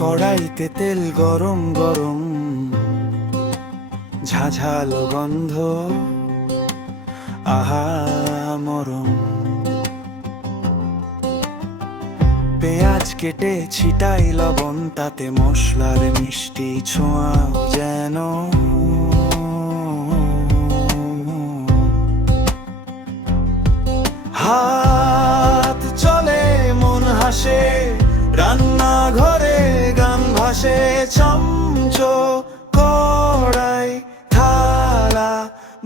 কড়াইতে তেল গরম গরম, ঝাঝাল গন্ধ, আহা মরম। পেঁয়াজ কেটে ছিটাই লবণ, তাতে মশলার মিষ্টি ছোঁয়া যেন কড়াই থালা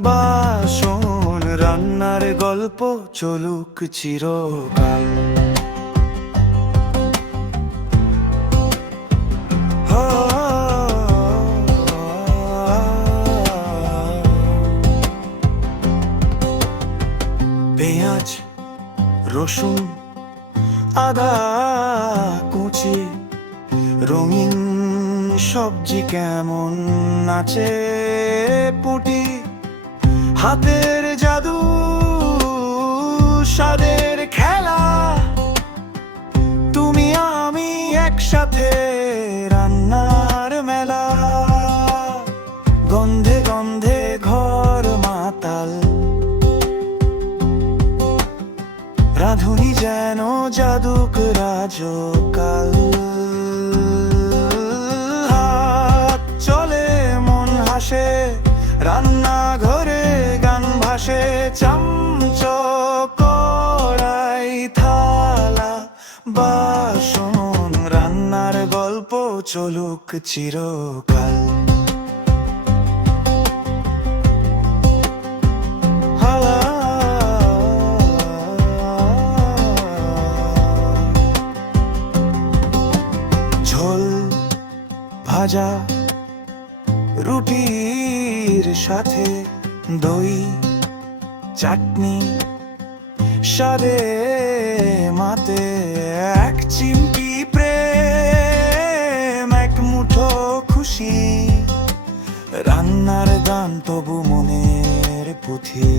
বাসন রান্নার গল্প চলুক চিরকাল। পেঁয়াজ রসুন আদা কুচি রঙিন সবজি কেমন নাচে পুটি? হাতের জাদু, স্বাদের খেলা। তুমি, আমি একসাথে রান্নার মেলা। গন্ধে গন্ধে ঘর মাতাল। রাধুনি যেন জাদুক রাজকাল। বাসন রান্নার গল্প চলুক চিরকাল। ঝোল ভাজা রুটির সাথে দই চাটনি স্বাদে মাতে এক চিমটি প্রেম এক মুঠো খুশি। রান্নার দান তবু মনের পুঁথি।